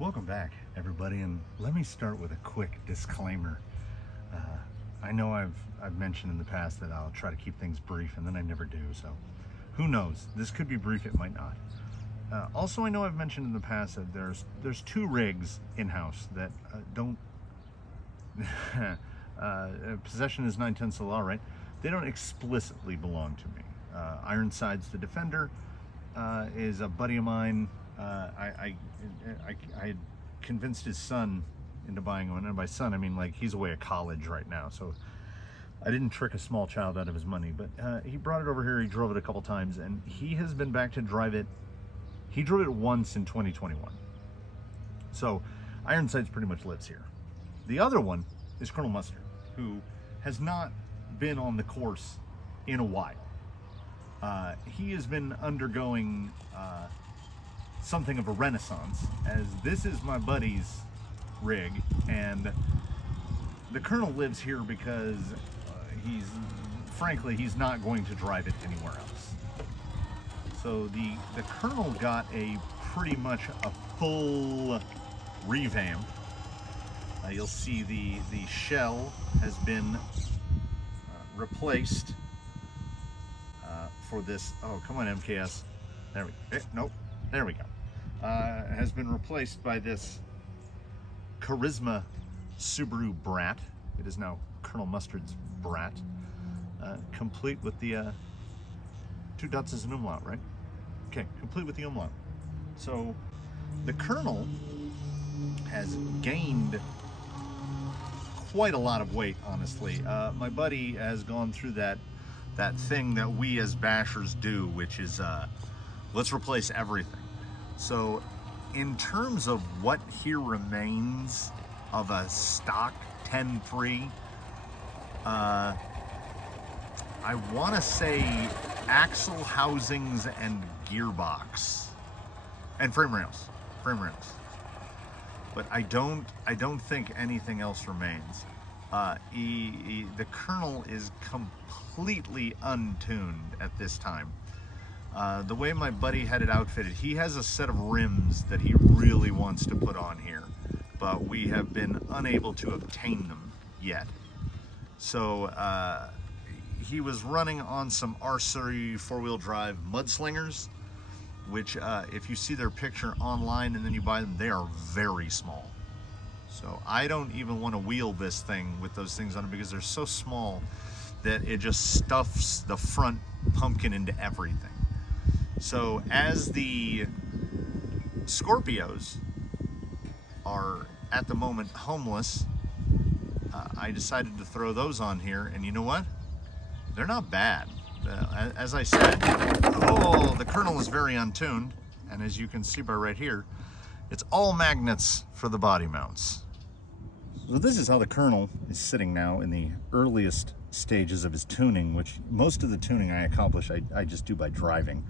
Welcome back, everybody, and let me start with a quick disclaimer. I know I've mentioned in the past that I'll try to keep things brief, and then I never do, so who knows? This could be brief, it might not. Also, I know I've mentioned in the past that there's two rigs in-house that don't... possession is 9/10 the law, right? They don't explicitly belong to me. Ironside's the Defender is a buddy of mine. I had convinced his son into buying one, and by son I mean like he's away at college right now, so I didn't trick a small child out of his money, but he brought it over here, he drove it a couple times, and he has been back to drive it. He drove it once in 2021. So Ironsides pretty much lives here. The other one is Colonel Mustard, who has not been on the course in a while. He has been undergoing something of a renaissance, as this is my buddy's rig, and the Colonel lives here because frankly he's not going to drive it anywhere else. So the Colonel got pretty much a full revamp. You'll see the shell has been replaced for this. Oh, come on, MKS. There we go. Nope. There we go. Has been replaced by this Carisma Subaru Brat. It is now Colonel Mustard's Brat, complete with the two dots as an umlaut, right? Okay, complete with the umlaut. So the Colonel has gained quite a lot of weight, honestly. My buddy has gone through that thing that we as bashers do, which is let's replace everything. So in terms of what here remains of a stock 10.3, I want to say axle housings and gearbox and frame rails, but I don't think anything else remains. The Colonel is completely untuned at this time. The way my buddy had it outfitted, he has a set of rims that he really wants to put on here, but we have been unable to obtain them yet. So he was running on some R3 four-wheel drive mudslingers, which if you see their picture online and then you buy them, they are very small. So I don't even want to wheel this thing with those things on it because they're so small that it just stuffs the front pumpkin into everything. So as the Scorpios are at the moment homeless, I decided to throw those on here, and you know what? They're not bad. As I said, oh, the Colonel is very untuned, and as you can see by right here, it's all magnets for the body mounts. So this is how the Colonel is sitting now in the earliest stages of his tuning, which most of the tuning I accomplish, I just do by driving.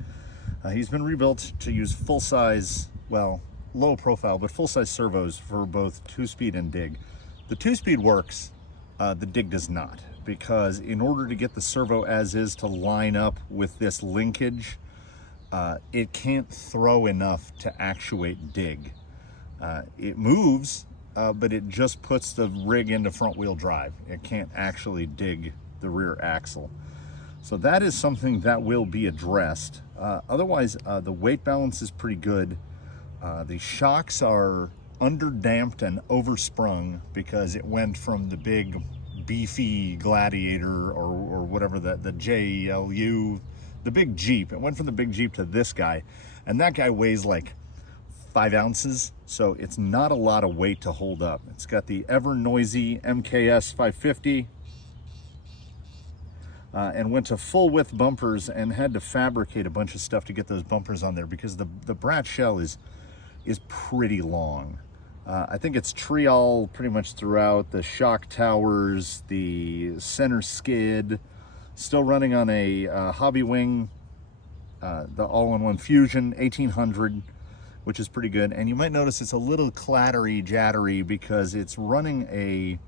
He's been rebuilt to use full-size, well, low profile, but full-size servos for both 2-speed and dig. The 2-speed works, the dig does not, because in order to get the servo as is to line up with this linkage, it can't throw enough to actuate dig. It moves, but it just puts the rig into front-wheel drive. It can't actually dig the rear axle. So that is something that will be addressed. Otherwise, the weight balance is pretty good. The shocks are underdamped and oversprung because it went from the big beefy Gladiator or whatever, the JLU, the big Jeep. It went from the big Jeep to this guy, and that guy weighs like 5 ounces, so it's not a lot of weight to hold up. It's got the ever noisy MKS 550, and went to full width bumpers and had to fabricate a bunch of stuff to get those bumpers on there because the Brat shell is pretty long. I think it's trial pretty much throughout, the shock towers, the center skid, still running on a Hobby Wing, the all-in-one Fusion 1800, which is pretty good. And you might notice it's a little clattery, jattery because it's running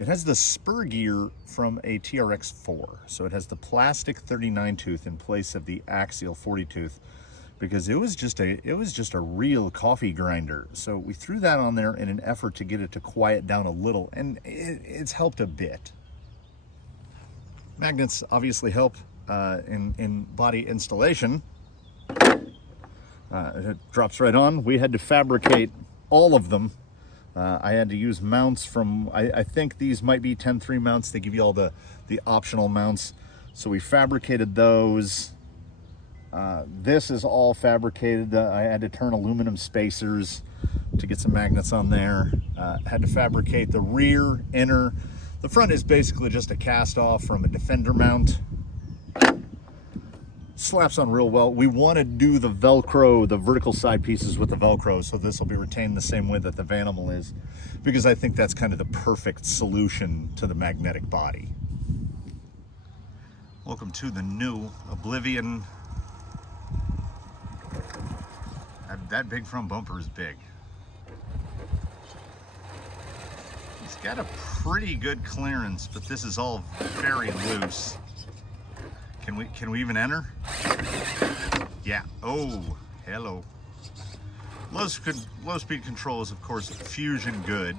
it has the spur gear from a TRX 4. So it has the plastic 39 tooth in place of the axial 40 tooth, because it was just a real coffee grinder. So we threw that on there in an effort to get it to quiet down a little, and it's helped a bit. Magnets obviously help in body installation. It drops right on. We had to fabricate all of them. I had to use mounts from, I think these might be 10-3 mounts. They give you all the optional mounts. So we fabricated those. This is all fabricated. I had to turn aluminum spacers to get some magnets on there. Had to fabricate the rear, inner. The front is basically just a cast off from a Defender mount. Slaps on real well. We want to do the Velcro, the vertical side pieces with the Velcro, so this will be retained the same way that the Vanimal is, because I think that's kind of the perfect solution to the magnetic body. Welcome to the new Oblivion. That big front bumper is big. It's got a pretty good clearance, but this is all very loose. Can we even enter? Yeah. Oh, hello. Low speed control is, of course, fusion good.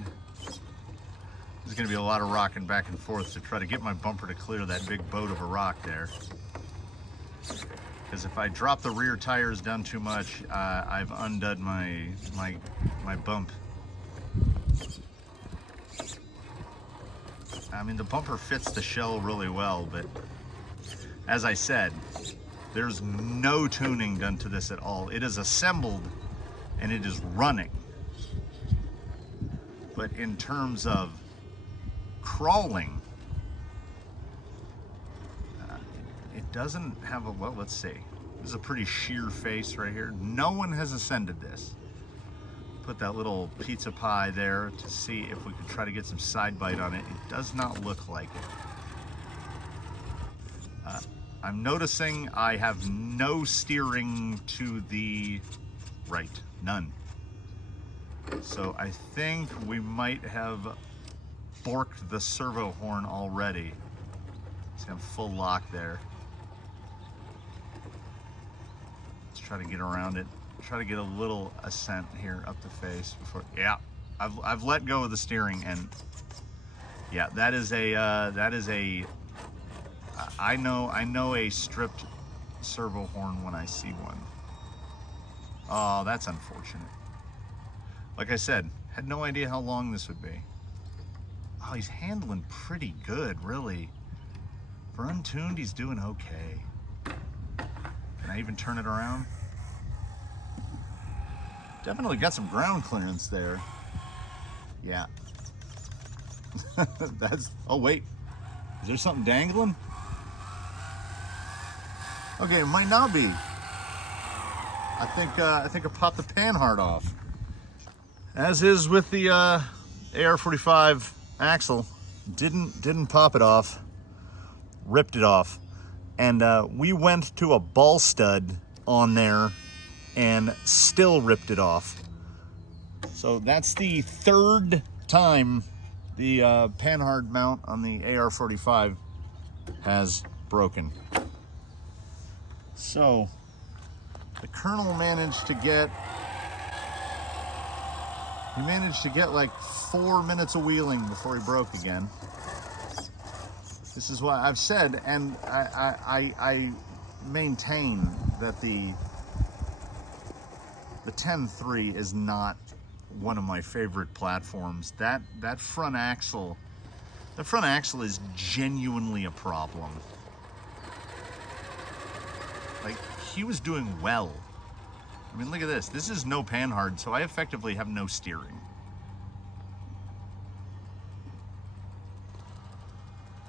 There's going to be a lot of rocking back and forth to try to get my bumper to clear that big boat of a rock there. Because if I drop the rear tires down too much, I've undone my bump. I mean, the bumper fits the shell really well, but as I said, there's no tuning done to this at all. It is assembled and it is running. But in terms of crawling, it doesn't have a, well, let's see. This is a pretty sheer face right here. No one has ascended this. Put that little pizza pie there to see if we could try to get some side bite on it. It does not look like it. I'm noticing I have no steering to the right, none. So I think we might have borked the servo horn already. It's got full lock there. Let's try to get around it. Try to get a little ascent here up the face before. Yeah, I've let go of the steering, and yeah, that is a. I know a stripped servo horn when I see one. Oh, that's unfortunate. Like I said, had no idea how long this would be. Oh, he's handling pretty good, really. For untuned, he's doing okay. Can I even turn it around? Definitely got some ground clearance there. Yeah. Oh wait, is there something dangling? Okay, it might not be. I think I popped the Panhard off. As is with the AR-45 axle, didn't pop it off, ripped it off, and we went to a ball stud on there and still ripped it off. So that's the third time the Panhard mount on the AR-45 has broken. So the Colonel managed to get like 4 minutes of wheeling before he broke again. This is why I've said, and I maintain that the 10.3 is not one of my favorite platforms. That front axle is genuinely a problem. Like, he was doing well. I mean, look at this. This is no Panhard, so I effectively have no steering.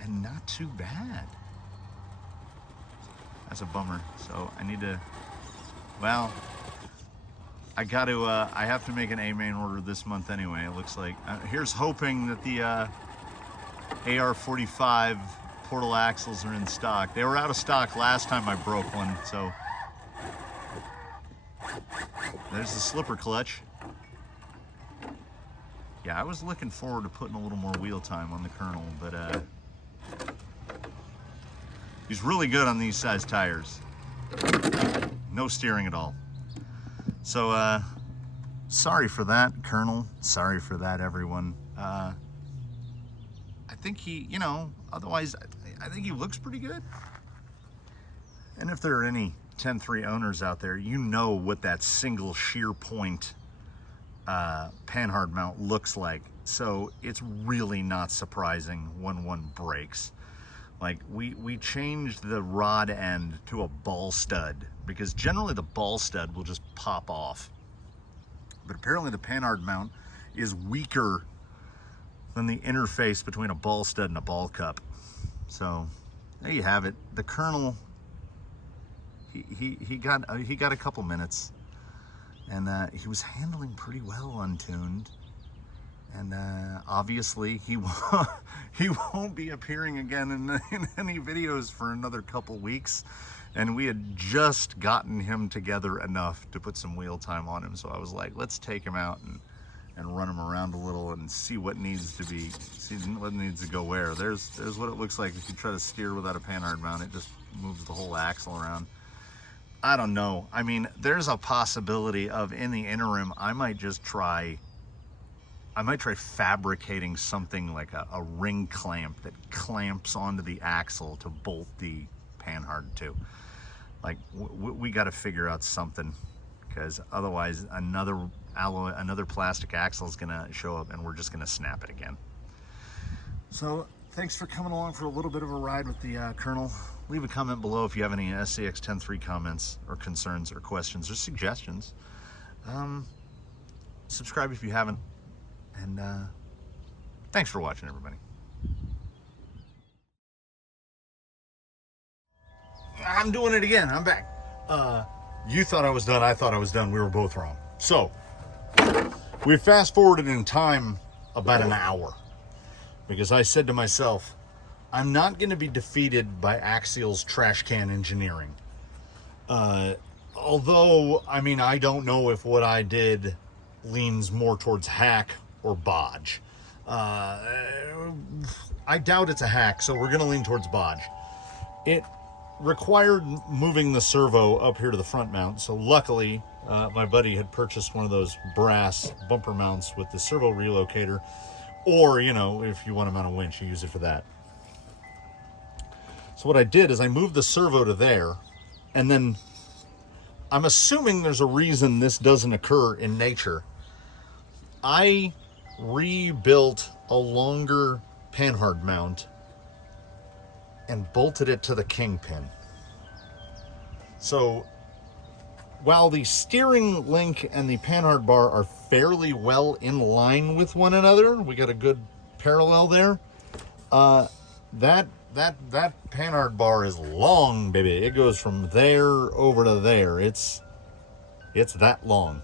And not too bad. That's a bummer. So I need to, well, I have to make an A-main order this month anyway, it looks like. Here's hoping that the AR-45 portal axles are in stock. They were out of stock last time I broke one, so. There's the slipper clutch. Yeah, I was looking forward to putting a little more wheel time on the Colonel, but he's really good on these size tires. No steering at all. So, sorry for that, Colonel. Sorry for that, everyone. I think he, you know, otherwise, I think he looks pretty good. And if there are any 10-3 owners out there, you know what that single shear point Panhard mount looks like. So it's really not surprising when one breaks. Like, we changed the rod end to a ball stud because generally the ball stud will just pop off. But apparently the Panhard mount is weaker than the interface between a ball stud and a ball cup. So there you have it. The Colonel, he got a couple minutes, and he was handling pretty well untuned. And obviously he won't be appearing again in any videos for another couple weeks. And we had just gotten him together enough to put some wheel time on him. So I was like, let's take him out and run him around a little and see what needs to go where. There's what it looks like if you try to steer without a Panhard mount. It just moves the whole axle around. I don't know. I mean, there's a possibility of, in the interim, I might try fabricating something like a ring clamp that clamps onto the axle to bolt the Panhard to. Like, we got to figure out something, because otherwise another plastic axle is gonna show up and we're just gonna snap it again. So thanks for coming along for a little bit of a ride with the Colonel. Leave a comment below if you have any SCX 10.3 comments or concerns or questions or suggestions. Subscribe if you haven't. And thanks for watching, everybody. I'm doing it again. I'm back. You thought I was done. I thought I was done. We were both wrong. So we fast forwarded in time about an hour, because I said to myself, I'm not going to be defeated by Axial's trash can engineering. Although, I mean, I don't know if what I did leans more towards hack or bodge. I doubt it's a hack, so we're going to lean towards bodge. It required moving the servo up here to the front mount, so luckily my buddy had purchased one of those brass bumper mounts with the servo relocator, or, you know, if you want to mount a winch, you use it for that. So what I did is I moved the servo to there, and then I'm assuming there's a reason this doesn't occur in nature. I rebuilt a longer Panhard mount and bolted it to the Kingpin. So while the steering link and the Panhard bar are fairly well in line with one another, we got a good parallel there. That Panhard bar is long, baby. It goes from there over to there. It's that long.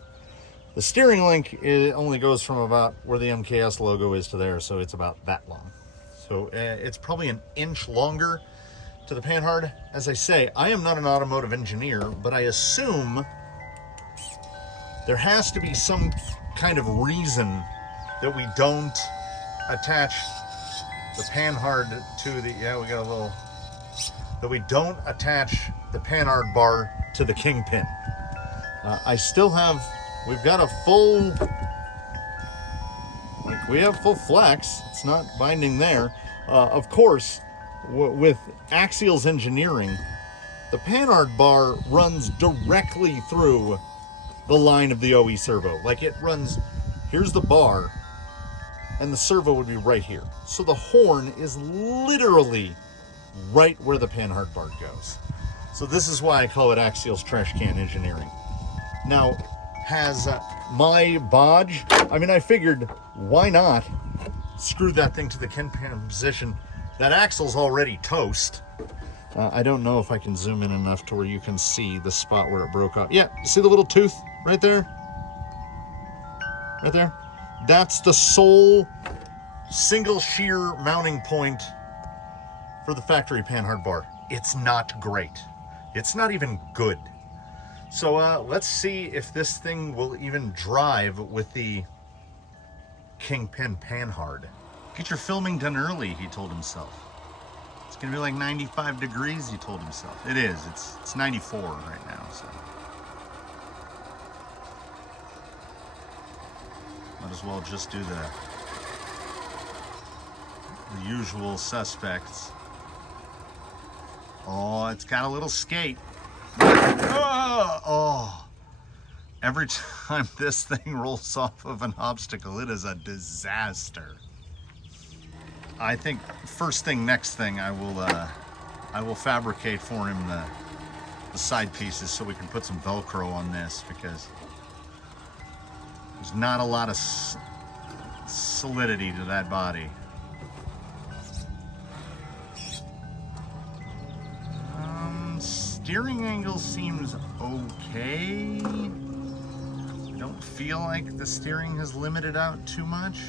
The steering link, it only goes from about where the MKS logo is to there, so it's about that long. So it's probably an inch longer to the Panhard. As I say, I am not an automotive engineer, but I assume there has to be some kind of reason that we don't attach the Panhard to the, that we don't attach the Panhard bar to the Kingpin. We've got a full, we have full flex. It's not binding there. Of course, with Axial's engineering, the Panhard bar runs directly through the line of the OE servo. Like, it runs, here's the bar, and the servo would be right here. So the horn is literally right where the Panhard bar goes. So this is why I call it Axial's trash can engineering. Now, has my bodge, I mean, I figured, why not screw that thing to the Kingpin position? That axle's already toast. I don't know if I can zoom in enough to where you can see the spot where it broke off. Yeah, see the little tooth right there? Right there? That's the sole single shear mounting point for the factory Panhard bar. It's not great. It's not even good. So let's see if this thing will even drive with the Kingpin Panhard. Get your filming done early, he told himself. It's gonna be like 95 degrees, he told himself. It is, it's 94 right now, so. Might as well just do the usual suspects. Oh, it's got a little skate. Oh. Every time this thing rolls off of an obstacle, it is a disaster. I think first thing, next thing, I will fabricate for him the side pieces so we can put some Velcro on this, because there's not a lot of solidity to that body. Steering angle seems okay. I don't feel like the steering has limited out too much.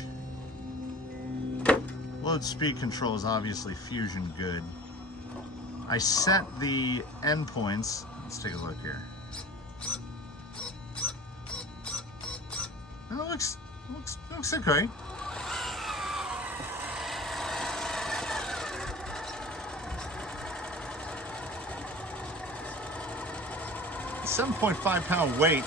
Load speed control is obviously fusion good. I set the endpoints. Let's take a look here. Oh, looks okay. 7.5 pound weight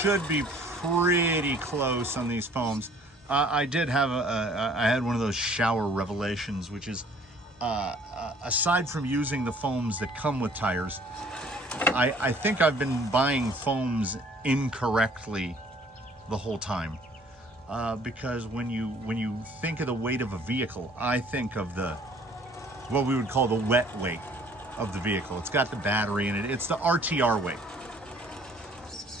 should be pretty close on these foams. I did have I had one of those shower revelations, which is aside from using the foams that come with tires, I think I've been buying foams incorrectly the whole time, because when you think of the weight of a vehicle, I think of what we would call the wet weight of the vehicle. It's got the battery in it. It's the RTR weight.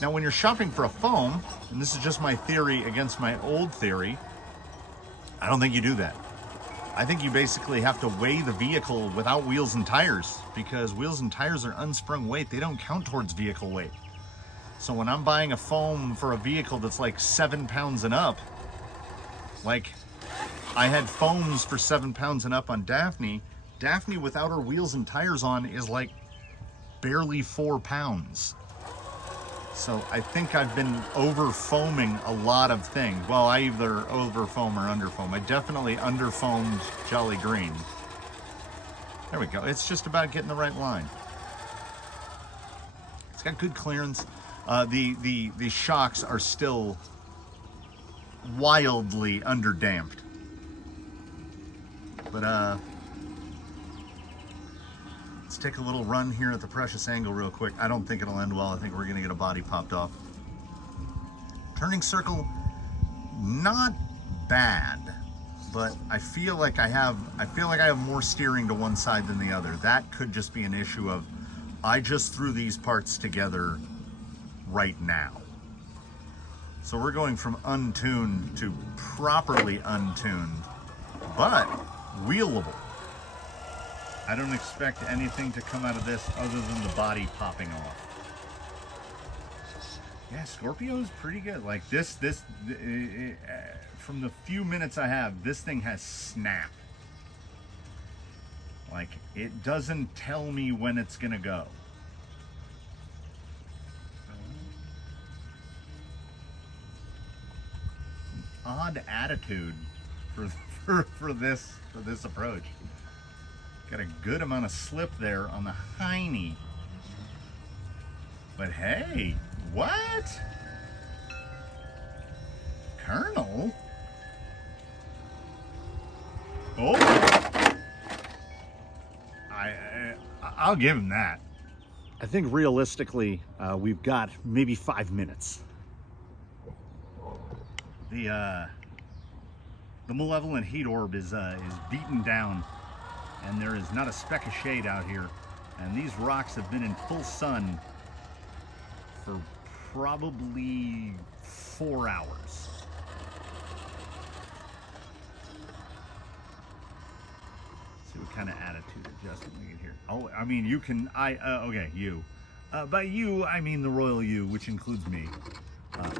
Now, when you're shopping for a foam, and this is just my theory against my old theory, I don't think you do that. I think you basically have to weigh the vehicle without wheels and tires, because wheels and tires are unsprung weight. They don't count towards vehicle weight. So when I'm buying a foam for a vehicle that's like 7 pounds and up, like I had foams for 7 pounds and up on Daphne. Daphne without her wheels and tires on is like barely 4 pounds. So I think I've been over foaming a lot of things. Well, I either over foam or under foam. I definitely under foamed Jolly Green. There we go. It's just about getting the right line. It's got good clearance. The shocks are still wildly under damped. But let's take a little run here at the Precious angle real quick. I don't think it'll end well. I think we're gonna get a body popped off. Turning circle, not bad, but I feel like I have more steering to one side than the other. That could just be an issue of I just threw these parts together right now. So we're going from untuned to properly untuned, but wheelable. I don't expect anything to come out of this other than the body popping off. Yeah, Scorpio's pretty good. Like this from the few minutes I have, this thing has snap. Like, it doesn't tell me when it's gonna go. Odd attitude for this approach. Got a good amount of slip there on the hiney. But hey, what? Colonel? Oh, I'll give him that. I think realistically, we've got maybe 5 minutes. The malevolent heat orb is beaten down, and there is not a speck of shade out here. And these rocks have been in full sun for probably 4 hours. See what kind of attitude adjustment we get here. Oh, I mean, you can, okay, you. By you, I mean the royal you, which includes me.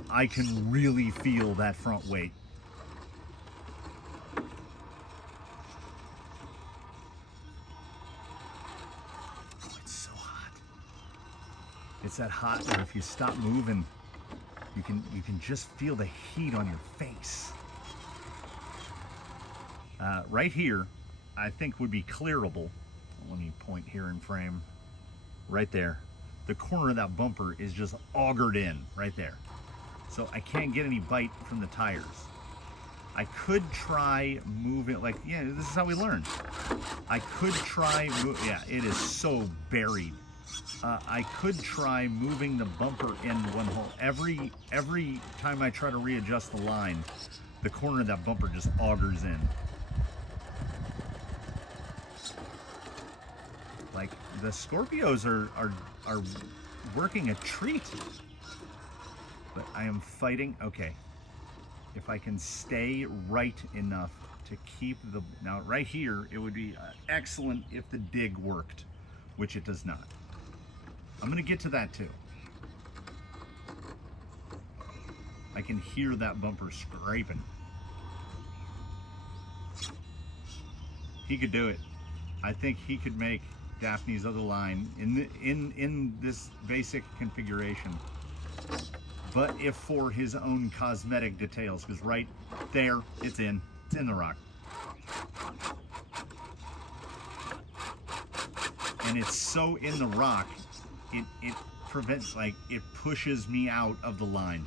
I can really feel that front weight. Oh, it's so hot. It's that hot where if you stop moving, you can just feel the heat on your face. Right here, I think would be clearable. Let me point here in frame. Right there. The corner of that bumper is just augured in, right there. so I can't get any bite from the tires. I could try moving, like, yeah, this is how we learn. I could try, yeah, it is so buried. I could try moving the bumper in one hole. Every time I try to readjust the line, the corner of that bumper just augers in. Like, the Scorpios are working a treat. But I am fighting, okay. If I can stay right enough to keep the, now right here, it would be excellent if the dig worked, which it does not. I'm gonna get to that too. I can hear that bumper scraping. He could do it. I think he could make Daphne's other line in this basic configuration. But if for his own cosmetic details, because right there, it's in the rock. And it's so in the rock, it prevents, like, it pushes me out of the line.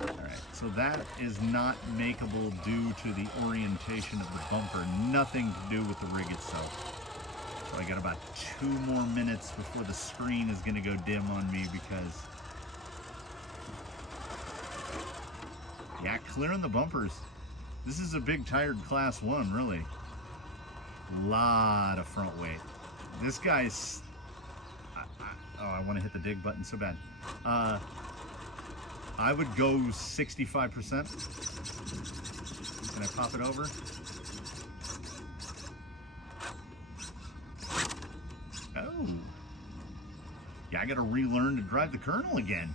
All right, so that is not makeable due to the orientation of the bumper, nothing to do with the rig itself. So I got about 2 more minutes before the screen is gonna go dim on me because, yeah, clearing the bumpers. This is a big tired class 1, really. Lot of front weight. This guy's, oh, I want to hit the dig button so bad. I would go 65%. Can I pop it over? Oh. Yeah, I got to relearn to drive the Colonel again.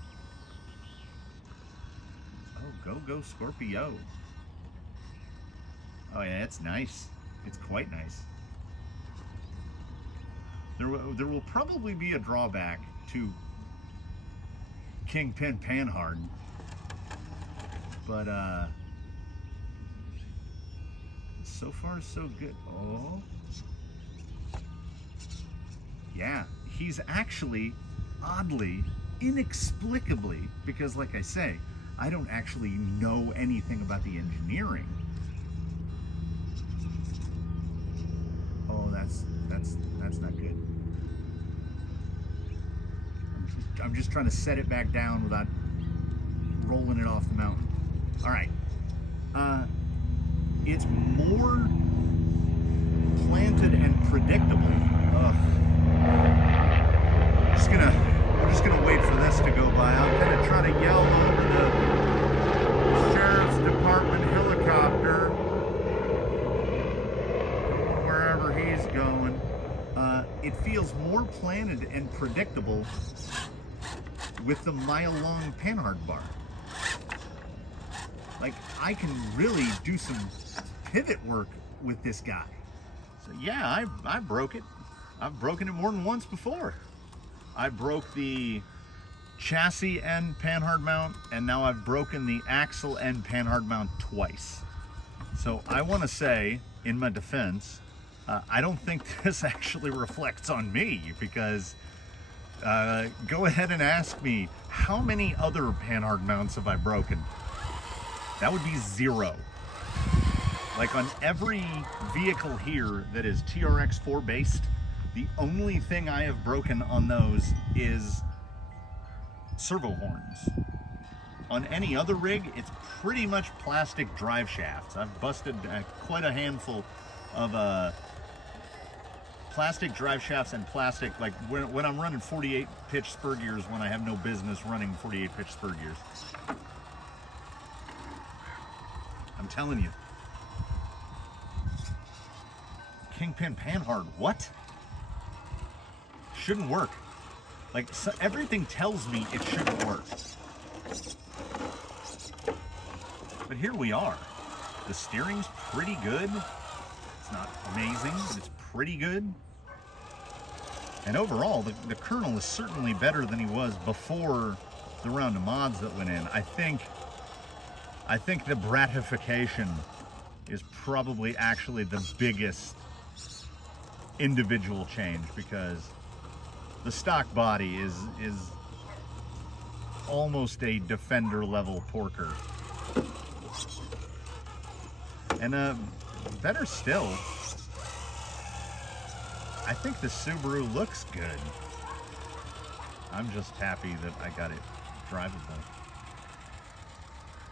Oh, go Scorpio. Oh yeah, it's nice. It's quite nice. There will probably be a drawback to Kingpin Panhard, but so far so good. Oh, yeah, he's actually, oddly, inexplicably, because like I say, I don't actually know anything about the engineering. Oh, that's not good. I'm just trying to set it back down without rolling it off the mountain. All right. It's more planted and predictable. We're just gonna wait for this to go by. I'm gonna try to yell over the sheriff's department helicopter, wherever he's going. It feels more planted and predictable with the mile-long Panhard bar. Like, I can really do some pivot work with this guy. So yeah, I broke it. I've broken it more than once before. I broke the chassis and Panhard mount, and now I've broken the axle and Panhard mount twice. So I want to say, in my defense, I don't think this actually reflects on me, because go ahead and ask me, how many other Panhard mounts have I broken? That would be 0. Like, on every vehicle here that is TRX4 based, the only thing I have broken on those is servo horns. On any other rig, it's pretty much plastic drive shafts. I've busted quite a handful of plastic drive shafts and plastic, like when I'm running 48 pitch spur gears when I have no business running 48 pitch spur gears. I'm telling you. Kingpin Panhard, what? Shouldn't work. Like, so everything tells me it shouldn't work. But here we are. The steering's pretty good. It's not amazing, but it's pretty good. And overall, the Colonel is certainly better than he was before the round of mods that went in. I think the bratification is probably actually the biggest individual change, because the stock body is almost a Defender level porker. And better still, I think the Subaru looks good. I'm just happy that I got it drivable.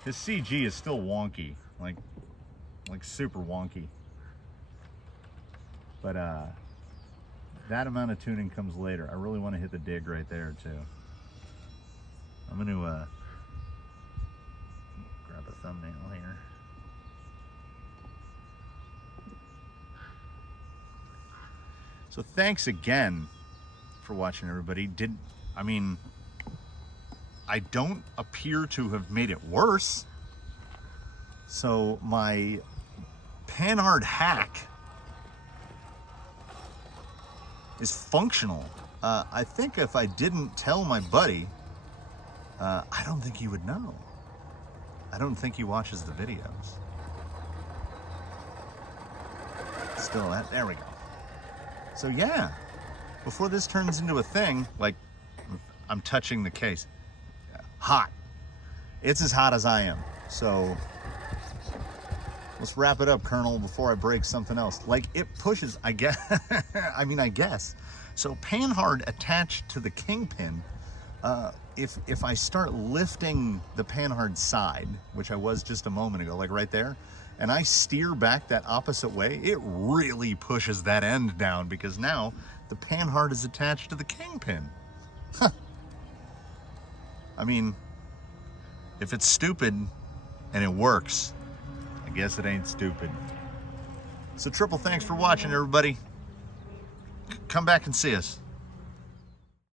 His CG is still wonky, like super wonky. But that amount of tuning comes later. I really want to hit the dig right there too. I'm going to grab a thumbnail here. So thanks again for watching, everybody. I don't appear to have made it worse. So my Panhard hack is functional. I think if I didn't tell my buddy, I don't think he would know. I don't think he watches the videos. Still, there we go. So yeah, before this turns into a thing, like I'm touching the case. Hot. It's as hot as I am. So let's wrap it up, Colonel, before I break something else. Like, it pushes, I guess. I guess. So Panhard attached to the Kingpin, if I start lifting the Panhard side, which I was just a moment ago, like right there, and I steer back that opposite way, it really pushes that end down, because now the Panhard is attached to the Kingpin. Huh. I mean, if it's stupid and it works, I guess it ain't stupid. So triple thanks for watching, everybody. Come back and see us.